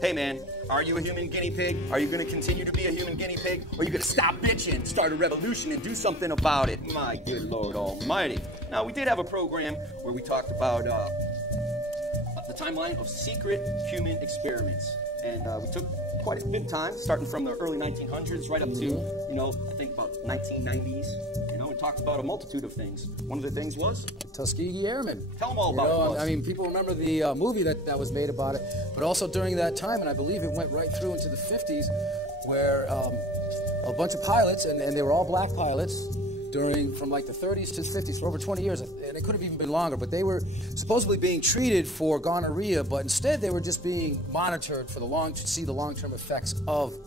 Hey man, are you a human guinea pig? Are you going to continue to be a human guinea pig? Or are you going to stop bitching, start a revolution, and do something about it? My good Lord Almighty. Now, we did have a program where we talked about the timeline of secret human experiments. And we took quite a bit of time, starting from the early 1900s right up to, you know, I think about 1990s. You know, we talked about a multitude of things. One of the things was Tuskegee Airmen. Tell them all about it. I mean, people remember the movie that was made about it, but also during that time, and I believe it went right through into the 50s, where a bunch of pilots, and they were all black pilots, from like the 30s to the 50s, for over 20 years, and it could have even been longer, but they were supposedly being treated for gonorrhea, but instead they were just being monitored for to see the long-term effects of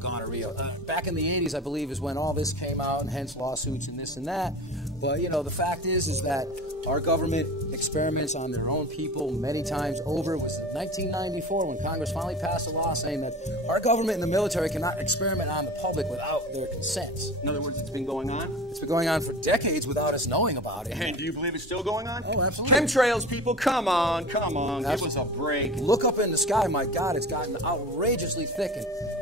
gonorrhea. Back in the 80s, I believe, is when all this came out, and hence lawsuits and this and that. But, you know, the fact is that our government experiments on their own people many times over. It was 1994 when Congress finally passed a law saying that our government and the military cannot experiment on the public without their consent. In other words, it's been going on? It's been going on for decades without us knowing about it. And do you believe it's still going on? Oh, absolutely. Chemtrails, people, come on, give us a break. Look up in the sky, my God, it's gotten outrageously thick,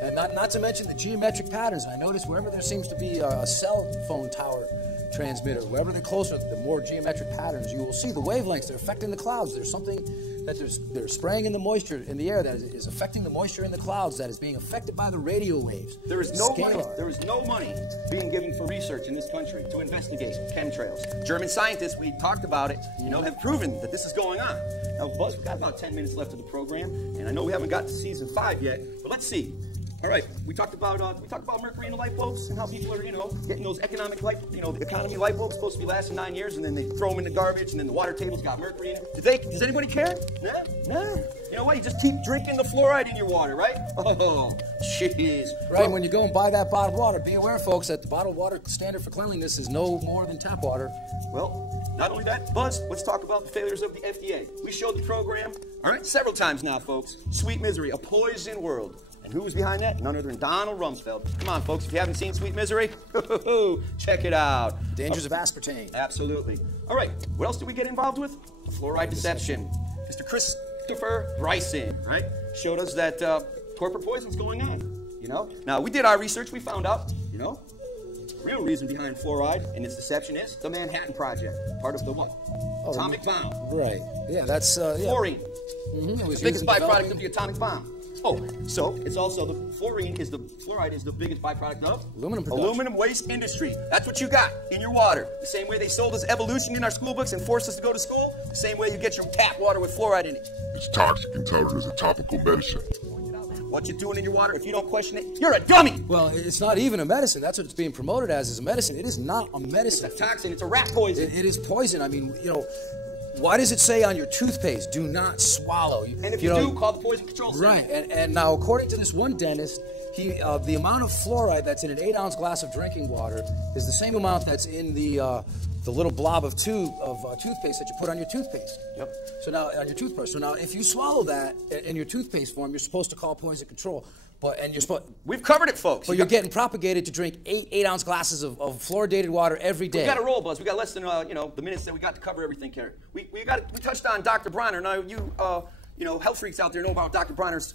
and not to mention the geometric patterns. I notice wherever there seems to be a cell phone tower transmitter, wherever they're closer, the more geometric patterns, you will see the wavelengths. They're affecting the clouds. There's something that they're spraying in the moisture in the air that is affecting the moisture in the clouds that is being affected by the radio waves. There is no money being given for research in this country to investigate chemtrails. German scientists, we talked about it, you know, have proven that this is going on. Now, Buzz, we've got about 10 minutes left of the program, and I know we haven't got to season 5 yet, but let's see. All right, we talked about mercury in the light bulbs and how people are, you know, getting those economic light, you know, the economy light bulbs supposed to be lasting 9 years, and then they throw them in the garbage, and then the water table's got mercury in it. Does anybody care? Nah. You know what? You just keep drinking the fluoride in your water, right? Oh, jeez. Right. When you go and buy that bottled water, be aware, folks, that the bottled water standard for cleanliness is no more than tap water. Well, not only that, Buzz, let's talk about the failures of the FDA. We showed the program, all right, several times now, folks. Sweet Misery, a poison world. And who was behind that? None other than Donald Rumsfeld. Come on, folks, if you haven't seen Sweet Misery, check it out. Dangers of aspartame. Absolutely. All right, what else did we get involved with? The fluoride deception. Mr. Christopher Bryson, right, showed us that corporate poison's going on, you know? Now, we did our research. We found out, you know, the real reason behind fluoride and its deception is the Manhattan Project, part of the what? Atomic bomb. Right. Yeah, that's... Fluorine. Mm-hmm. The biggest byproduct of the atomic bomb. Oh, so it's also fluoride is the biggest byproduct of aluminum waste industry. That's what you got in your water. The same way they sold us evolution in our school books and forced us to go to school, the same way you get your tap water with fluoride in it. It's toxic and touted as a topical medicine. What you're doing in your water, if you don't question it, you're a dummy. Well, it's not even a medicine. That's what it's being promoted as, is a medicine. It is not a medicine. It's a toxin. It's a rat poison. It is poison. I mean, you know, why does it say on your toothpaste, do not swallow? And if you do, call the poison control center. Right, and now according to this one dentist, the amount of fluoride that's in an 8-ounce glass of drinking water is the same amount that's in the little blob of toothpaste that you put on your toothpaste. Yep. So now, on your toothbrush. So now, if you swallow that in your toothpaste form, you're supposed to call poison control. We've covered it, folks. But you're getting propagated to drink 8-ounce glasses of fluoridated water every day. We got to roll, Buzz. We got less than you know, the minutes that we got to cover everything here. We touched on Dr. Bronner. Now you know, health freaks out there know about Dr. Bronner's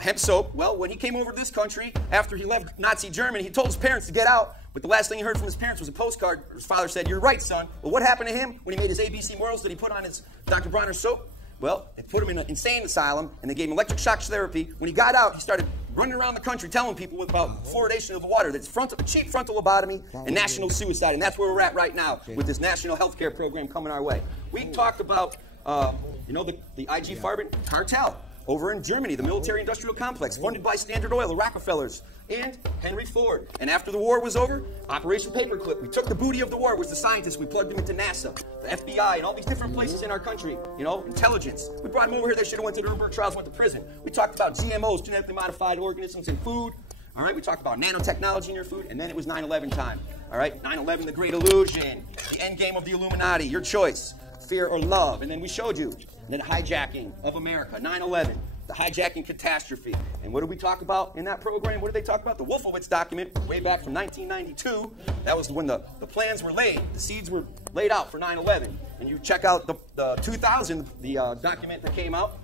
hemp soap. Well, when he came over to this country after he left Nazi Germany, he told his parents to get out. But the last thing he heard from his parents was a postcard. His father said, "You're right, son." Well, what happened to him when he made his ABC morals that he put on his Dr. Bronner soap? Well, they put him in an insane asylum, and they gave him electric shock therapy. When he got out, he started running around the country telling people about fluoridation of the water. That's cheap frontal lobotomy and national suicide, and that's where we're at right now with this national health care program coming our way. We talked about, you know, the IG Farben cartel over in Germany, the military-industrial complex, funded by Standard Oil, the Rockefellers, and Henry Ford. And after the war was over, Operation Paperclip. We took the booty of the war, was the scientists. We plugged them into NASA, the FBI, and all these different places in our country. You know, intelligence. We brought them over here. They should have went to the Nuremberg trials, went to prison. We talked about GMOs, genetically modified organisms in food. All right, we talked about nanotechnology in your food, and then it was 9/11 time. All right, 9/11, the great illusion, the end game of the Illuminati, your choice, fear or love. And then we showed you the hijacking of America, 9/11. The hijacking catastrophe. And what did we talk about in that program? What did they talk about? The Wolfowitz document, way back from 1992. That was when the plans were laid. The seeds were laid out for 9/11. And you check out the 2000, the document that came out,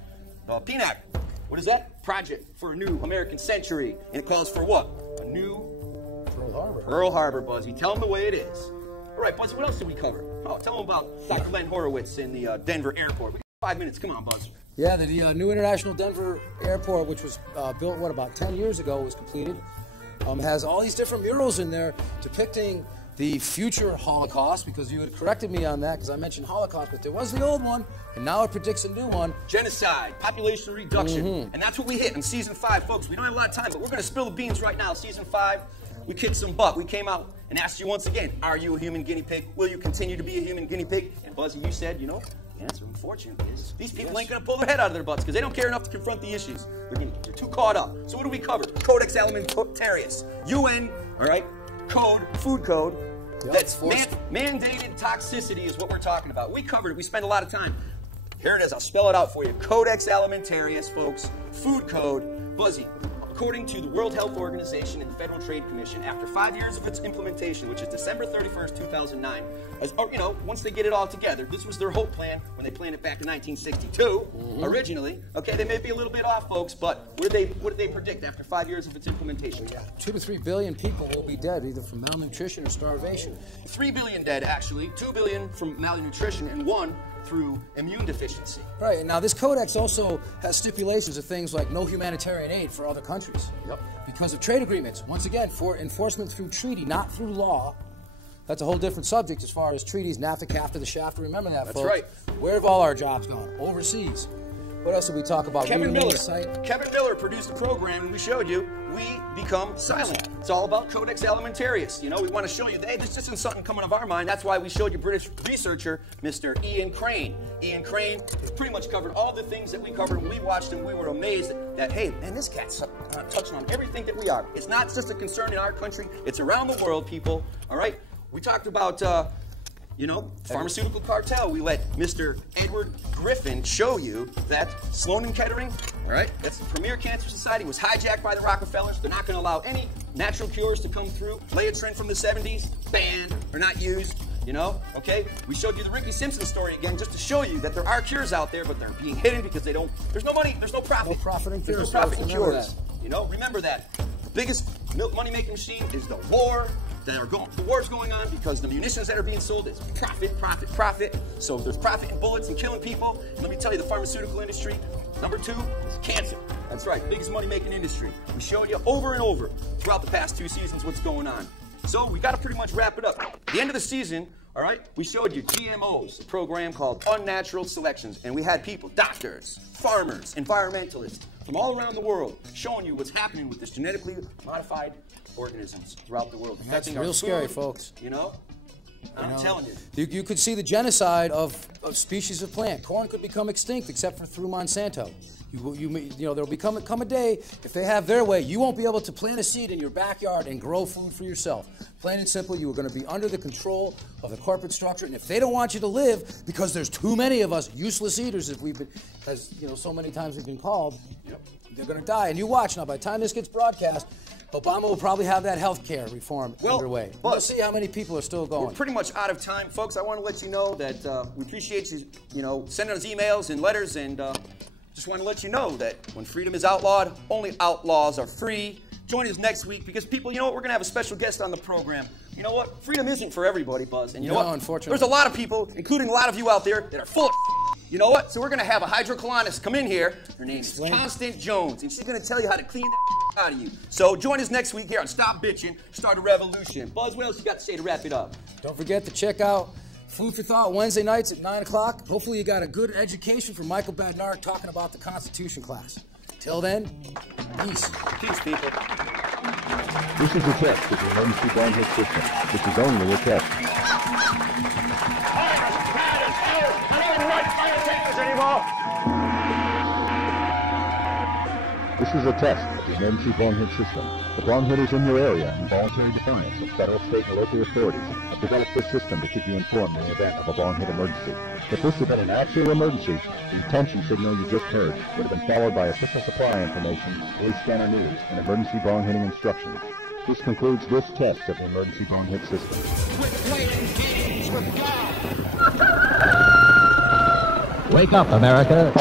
PNAC. What is that? Project for a New American Century. And it calls for what? A new Pearl Harbor, Buzzy. Tell them the way it is. All right, Buzzy, what else did we cover? Oh, tell them about Dr. Len Horowitz in the Denver airport. We got 5 minutes. Come on, Buzz. Yeah, the new International Denver Airport, which was built, about 10 years ago, was completed. It has all these different murals in there depicting the future Holocaust, because you had corrected me on that, because I mentioned Holocaust, but there was the old one, and now it predicts a new one. Genocide, population reduction, and that's what we hit in Season 5, folks. We don't have a lot of time, but we're going to spill the beans right now. Season 5, we kicked some butt. We came out and asked you once again, are you a human guinea pig? Will you continue to be a human guinea pig? And Buzzy, you said, you know, the answer, unfortunately, is these people ain't going to pull their head out of their butts because they don't care enough to confront the issues. They're too caught up. So what do we cover? Codex Alimentarius, UN, all right, code, food code. That's mandated toxicity is what we're talking about. We covered it. We spent a lot of time. Here it is. I'll spell it out for you. Codex Alimentarius, folks. Food code. Buzzy. According to the World Health Organization and the Federal Trade Commission, after 5 years of its implementation, which is December 31st, 2009, once they get it all together, this was their whole plan when they planned it back in 1962, originally. Okay, they may be a little bit off, folks, but what did they predict after 5 years of its implementation? 2 to 3 billion people will be dead, either from malnutrition or starvation. 3 billion dead, actually. 2 billion from malnutrition, and 1 through immune deficiency. Right, and now this codex also has stipulations of things like no humanitarian aid for other countries. Because of trade agreements. Once again, for enforcement through treaty, not through law. That's a whole different subject as far as treaties, NAFTA, CAFTA, the shaft. Remember that, folks. That's right. Where have all our jobs gone? Overseas. What else did we talk about? Kevin Miller produced a program, and we showed you, We Become Silent. It's all about Codex Alimentarius. You know, we want to show you, hey, this isn't something coming of our mind. That's why we showed you British researcher, Mr. Ian Crane. Ian Crane has pretty much covered all the things that we covered when we watched him. We were amazed that hey, man, this cat's touching on everything that we are. It's not just a concern in our country. It's around the world, people. All right? We talked about... you know, pharmaceutical cartel. We let Mr. Edward Griffin show you that Sloan & Kettering, all right, that's the premier cancer society, was hijacked by the Rockefellers. They're not going to allow any natural cures to come through. Leotrin from the 70s, banned or not used, you know, okay? We showed you the Ricky Simpson story again just to show you that there are cures out there, but they're being hidden because they don't, there's no money, there's no profit. No profit in cures. There's no profit in cures. You know, remember that. The biggest money-making machine is the war. The war's going on because the munitions that are being sold is profit, profit, profit. So if there's profit in bullets and killing people, let me tell you, the pharmaceutical industry, number 2 is cancer. That's right, biggest money-making industry. We showed you over and over throughout the past 2 seasons what's going on. So we got to pretty much wrap it up. At the end of the season, all right, we showed you GMOs, a program called Unnatural Selections, and we had people, doctors, farmers, environmentalists from all around the world showing you what's happening with this genetically modified organisms throughout the world. That's real scary, folks. You know? I'm telling you. You could see the genocide of species of plant. Corn could become extinct except for through Monsanto. You know, there'll come a day, if they have their way, you won't be able to plant a seed in your backyard and grow food for yourself. Plain and simple, you are going to be under the control of the corporate structure, and if they don't want you to live, because there's too many of us useless eaters, as you know, so many times we've been called, they're going to die. And you watch now, by the time this gets broadcast, Obama will probably have that health care reform underway. We'll see how many people are still going. We're pretty much out of time. Folks, I want to let you know that we appreciate you, know, sending us emails and letters, and just want to let you know that when freedom is outlawed, only outlaws are free. Join us next week because, people, you know what? We're going to have a special guest on the program. You know what? Freedom isn't for everybody, Buzz. And you know what? Unfortunately. There's a lot of people, including a lot of you out there, that are full of you know what? So we're going to have a hydrocolonist come in here. Her name is Constance Jones, and she's going to tell you how to clean that out of you. So join us next week here on Stop Bitchin', Start a Revolution. Buzz, what else you got to say to wrap it up? Don't forget to check out Food for Thought Wednesday nights at 9 o'clock. Hopefully you got a good education from Michael Badnarik talking about the Constitution class. Till then, peace. Peace, people. This is a test of the emergency bombing system. This is only a test. This is a test of the emergency bomb hit system. The bomb hitters in your area, in voluntary defiance of federal, state, and local authorities, have developed this system to keep you informed in the event of a bomb hit emergency. If this had been an actual emergency, the intention signal you just heard would have been followed by official supply information, police scanner news, and emergency bomb hitting instructions. This concludes this test of the emergency bomb hit system. Wake up, America.